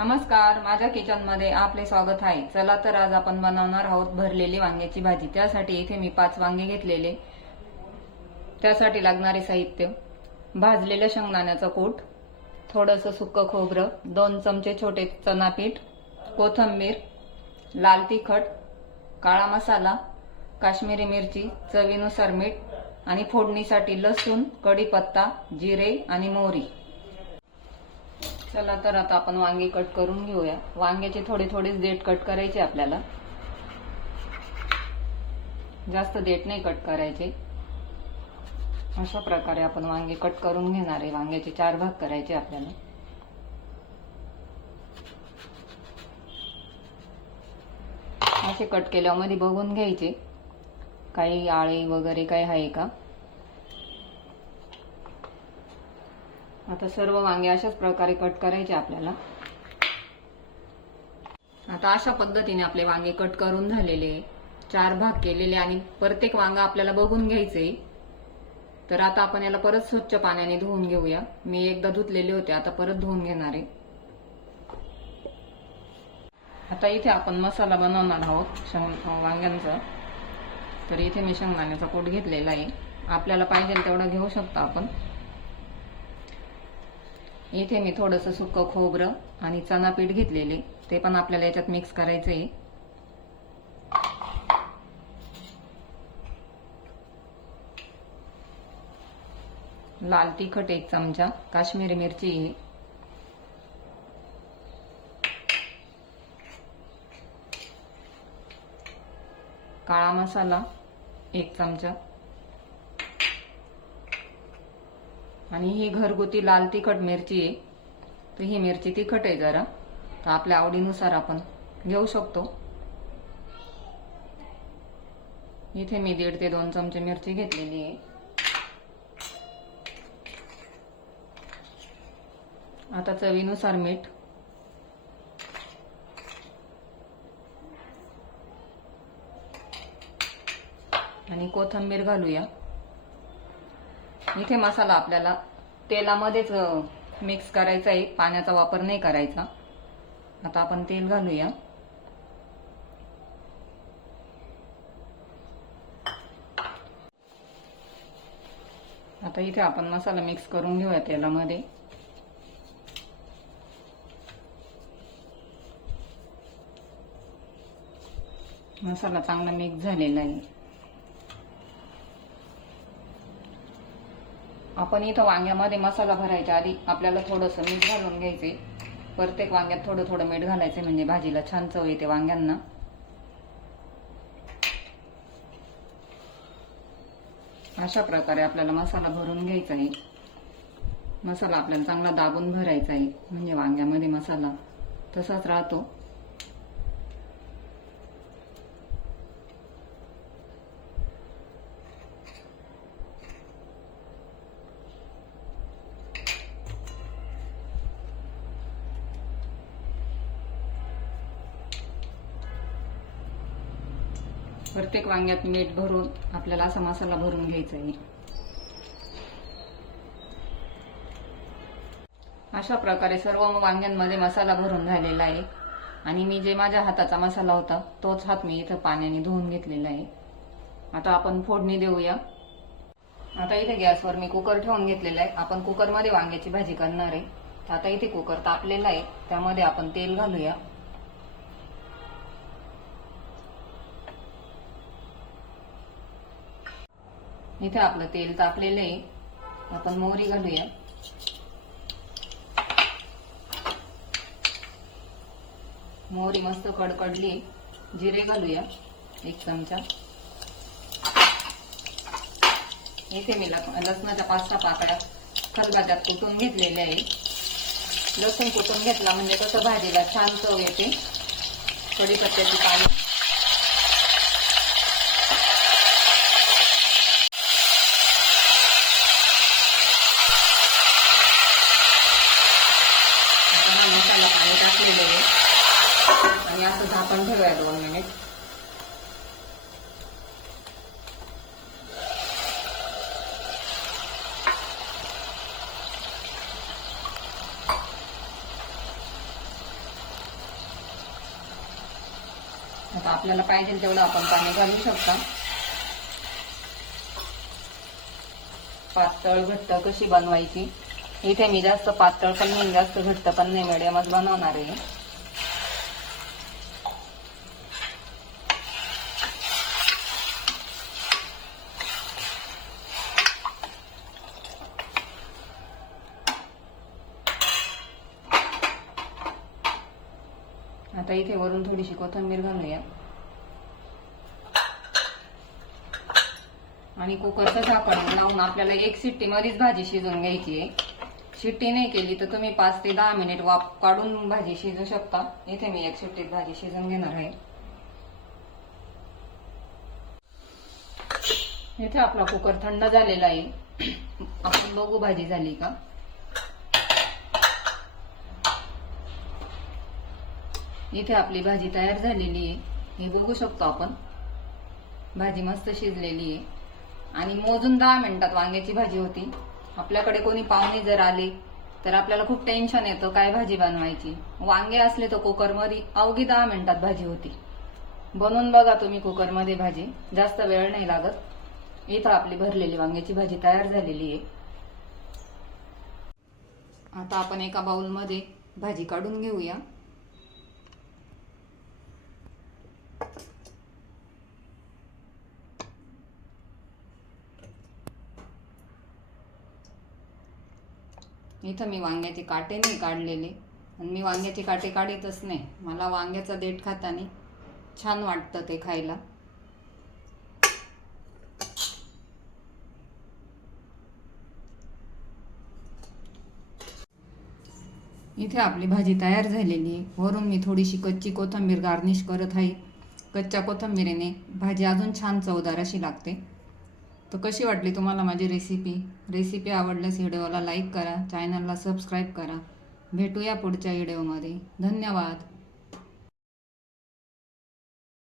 नमस्कार माझ्या किचनमध्ये आपले स्वागत आहे. चला तर आज आपण बनवणार आहोत भरलेली वांग्याची भाजी. त्यासाठी इथे मी पाच वांगे घेतलेले. त्यासाठी लागणारे साहित्य भाजलेल्या शेंगदाण्याचं कूट थोडंसं सुक्क खोबरं दोन चमचे छोटे चना पीठ कोथंबीर लाल तिखट काळा मसाला काश्मीरी मिरची चवीनुसार मीठ आणि फोडणीसाठी लसूण कढीपत्ता जिरे आणि मोहरी. चला तर आता आपण वांगे कट करून घेऊया. वांग्याचे थोडे थोडेच देठ कट करायचे आपल्याला. जास्त देठ नाही कट करायचे. अशा प्रकारे आपण वांगे कट करून घेणार आहे. वांग्याचे चार भाग करायचे आपल्याला. असे कट केल्यावर मध्ये बघून घ्यायचे. काही आळे वगैरे काही आहे का? आता सर्व वांगे अशाच प्रकारे कट करायचे आपल्याला. आता अशा पद्धतीने आपले वांगे कट करून झालेले चार भाग केलेले आणि प्रत्येक वांगा आपल्याला बघून घ्यायचे तर आता आपण याला परत स्वच्छ पाण्याने धुवून घेऊया. मी एकदा धुतलेले होते आता परत धुवून घेणार आहे. आता इथे आपण मसाला बनवणार आहोत वांग्यांचा. तर इथे मी शेंगदाण्याचा कोट घेतलेला आहे. आपल्याला पाहिजे तेवढा घेऊ शकता आपण. इथे मी थोडंसं सुकं खोबरं आणि चना पीठ घेतलेले. ते पण आपल्याला याच्यात मिक्स करायचं आहे लाल तिखट एक चमचा काश्मीरी मिरची. काळा मसाला एक चमचा. आणि ही घरगुती लाल तिखट मिरची आहे. तर ही मिरची तिखट आहे जरा. तर आपल्या आवडीनुसार आपण घेऊ शकतो. इथे मी दीड ते दोन चमचे मिरची घेतलेली आहे. आता चवीनुसार मीठ. आणि कोथंबीर घालूया. इथे मसाला आपल्याला तेलामध्येच मिक्स करायचा आहे. पाण्याचा वापर नाही करायचा. आता आपण तेल घालूया. आता इथे आपण मसाला मिक्स करून घेऊया तेलामध्ये. मसाला चांगला मिक्स झालेला आहे. आपण इथं वांग्यामध्ये मसाला भरायच्या आधी आपल्याला थोडंसं मीठ घालून घ्यायचे. प्रत्येक वांग्यात थोडं थोडं मीठ घालायचं म्हणजे भाजीला छान चव येते वांग्यांना. अशा प्रकारे आपल्याला मसाला भरून घ्यायचा आहे. मसाला आपल्याला चांगला दाबून भरायचा आहे म्हणजे वांग्यामध्ये मसाला तसाच राहतो. प्रत्येक वांग्यात मीठ भरून आपल्याला असा मसाला भरून घ्यायचा आहे अशा प्रकारे सर्व वांग्यांमध्ये मसाला भरून झालेला आहे. आणि मी जे माझ्या हाताचा मसाला होता तोच हात मी इथं पाण्याने धुवून घेतलेला आहे. आता आपण फोडणी देऊया. आता इथे गॅसवर मी कुकर ठेवून घेतलेला आहे. आपण कुकरमध्ये वांग्याची भाजी करणार आहे. तर आता इथे कुकर तापलेला आहे. त्यामध्ये आपण तेल घालूया. इथे आपलं तेल तापलेलं आहे. आपण मोहरी घालूया. मोहरी मस्त कडकडली जिरे घालूया एक चमचा. इथे मी लसणाच्या पाच सहा पाकळ्या खलबाजात कुटून घेतलेल्या आहे. लसूण कुटून घेतला म्हणजे कसं भाजीला छान चव येते. कढीपत्त्याची पाणी आहे दोन मिनिट आता आपल्याला पाहिजे तेवढं आपण पाणी घालू शकता. पातळ घट्ट कशी बनवायची? इथे मी जास्त पातळ पण नाही जास्त घट्ट पण नाही मिडियमच बनवणार आहे. आता इथे वरून थोडीशी कोथिंबीर घालूया. आणि कुकरचं झाकण लावून आपल्याला एक शिट्टी मध्येच भाजी शिजवून घ्यायची आहे. शिट्टी नाही केली तर तुम्ही पाच ते दहा मिनिट वाफ काढून भाजी शिजू शकता. इथे मी एक शिट्टीत भाजी शिजवून घेणार आहे. इथे आपला कुकर थंड झालेला आहे. आपण बघू भाजी झाली का? इथे आपली भाजी तयार झालेली आहे. हे बघू शकतो आपण. भाजी मस्त शिजलेली आहे. आणि मोजून दहा मिनिटात वांग्याची भाजी होती. आपल्याकडे कोणी पाहुणे जर आले तर आपल्याला खूप टेन्शन येतं काय भाजी बनवायची. वांगे असले तर कुकरमध्ये अवघी दहा मिनिटात भाजी होती. बनवून बघा तुम्ही कुकरमध्ये भाजी. जास्त वेळ नाही लागत. इथं आपली भरलेली वांग्याची भाजी तयार झालेली आहे. आता आपण एका बाउलमध्ये भाजी काढून घेऊया. इथं मी वांग्याचे काटे नाही काढलेले. आणि मी वांग्याचे काटे काढतच नाही. मला वांग्याचा देठ खाताना छान वाटतं ते खायला. इथे आपली भाजी तयार झालेली आहे. वरून मी थोडीशी कच्ची कोथिंबीर गार्निश करत आहे. कच्च्या कोथंबीरीने भाजी अजून छान चवदार अशी लागते. तर कशी वाटली तुम्हाला माझी रेसिपी रेसिपी आवडल्यास व्हिडिओला लाईक करा चॅनलला सबस्क्राईब करा. भेटूया पुढच्या व्हिडिओमध्ये धन्यवाद.